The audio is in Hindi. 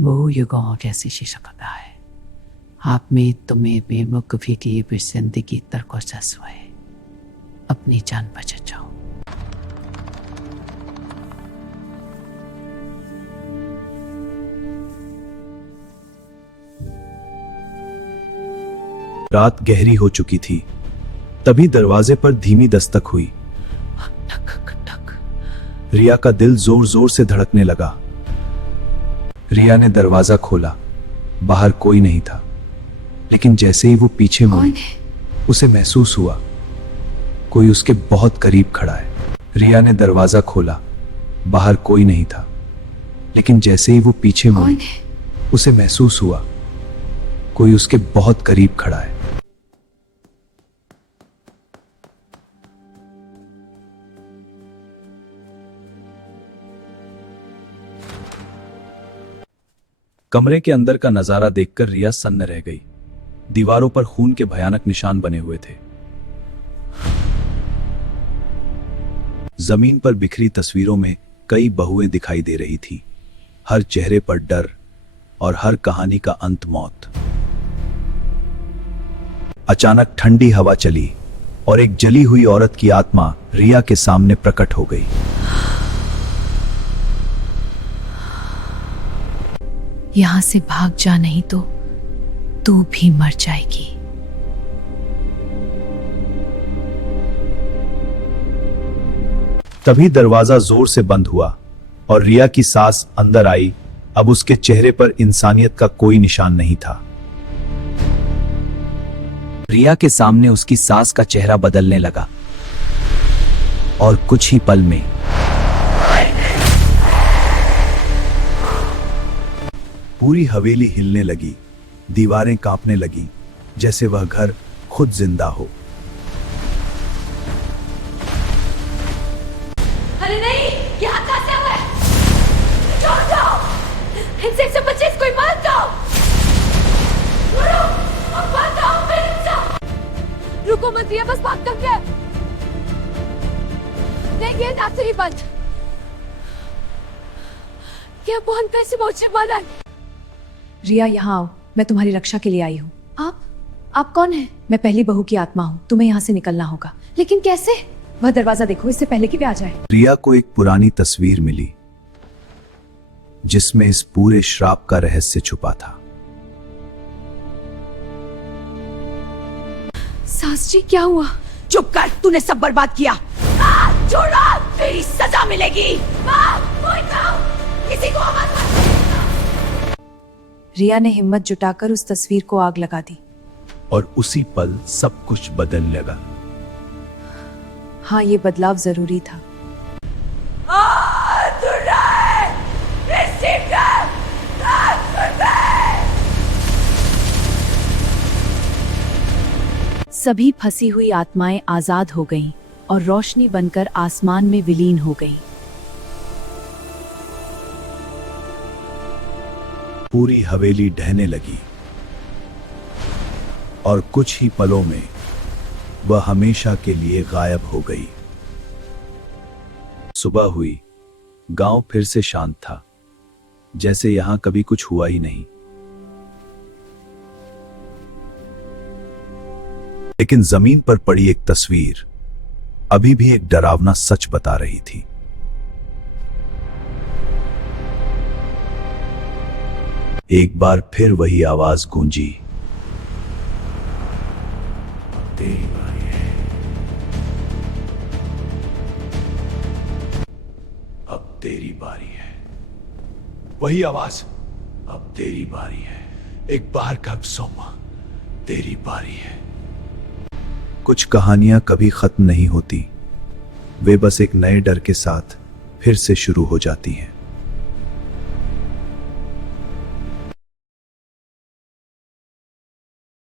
모유가 어렸으시 सक다해. आपने तुम्हें बेवकूफ़ी की जिंदगी तरको ससुए अपनी जान बचा जाओ। रात गहरी हो चुकी थी। तभी दरवाजे पर धीमी दस्तक हुई। ठक ठक। रिया का दिल जोर जोर से धड़कने लगा। रिया ने दरवाजा खोला। बाहर कोई नहीं था, लेकिन जैसे ही वो पीछे मुड़ी, उसे महसूस हुआ कोई उसके बहुत करीब खड़ा है। रिया ने दरवाजा खोला। बाहर कोई नहीं था, लेकिन जैसे ही वो पीछे मुड़ी, उसे महसूस हुआ कोई उसके बहुत करीब खड़ा है। कमरे के अंदर का नजारा देखकर रिया सन्न रह गई। दीवारों पर खून के भयानक निशान बने हुए थे। जमीन पर बिखरी तस्वीरों में कई बहुएं दिखाई दे रही थी। हर चेहरे पर डर और हर कहानी का अंत मौत। अचानक ठंडी हवा चली और एक जली हुई औरत की आत्मा रिया के सामने प्रकट हो गई। यहां से भाग जा, नहीं तो तू भी मर जाएगी। तभी दरवाजा जोर से बंद हुआ और रिया की सांस अंदर आई। अब उसके चेहरे पर इंसानियत का कोई निशान नहीं था। रिया के सामने उसकी सास का चेहरा बदलने लगा और कुछ ही पल में पूरी हवेली हिलने लगी। दीवारें कांपने लगी, जैसे वह घर खुद जिंदा हो। अरे नहीं, ये हाथ कहां से हुआ है? छोड़ दो, इनसे 125 कोई मार दो। अब बताओ फिर इनसे। रुको मत रिया, बस भाग तक है। नहीं, ये रात से ही बंद। क्या बहुत पैसे पहुंचे माना। रिया, यहाँ आओ, मैं तुम्हारी रक्षा के लिए आई हूँ। आप कौन हैं? मैं पहली बहू की आत्मा हूँ। तुम्हें यहाँ से निकलना होगा। लेकिन कैसे? वह दरवाजा देखो, इससे पहले कि वे आ जाए। रिया को एक पुरानी तस्वीर मिली, जिसमें इस पूरे श्राप का रहस्य छुपा था। सास जी, क्या हुआ? चुप कर, तूने सब बर्बाद किया। छोड़ो, तेरी सजा मिलेगी। किसी को आवाज मत। रिया ने हिम्मत जुटाकर उस तस्वीर को आग लगा दी और उसी पल सब कुछ बदलने लगा। हाँ, ये बदलाव जरूरी था। सभी फंसी हुई आत्माएं आजाद हो गईं और रोशनी बनकर आसमान में विलीन हो गईं। पूरी हवेली ढहने लगी और कुछ ही पलों में वह हमेशा के लिए गायब हो गई। सुबह हुई। गांव फिर से शांत था, जैसे यहां कभी कुछ हुआ ही नहीं। लेकिन जमीन पर पड़ी एक तस्वीर अभी भी एक डरावना सच बता रही थी। एक बार फिर वही आवाज गूंजी। तेरी बारी है, अब तेरी बारी है। वही आवाज, अब तेरी बारी है। एक बार कब सोमा, तेरी बारी है। कुछ कहानियां कभी खत्म नहीं होती, वे बस एक नए डर के साथ फिर से शुरू हो जाती हैं।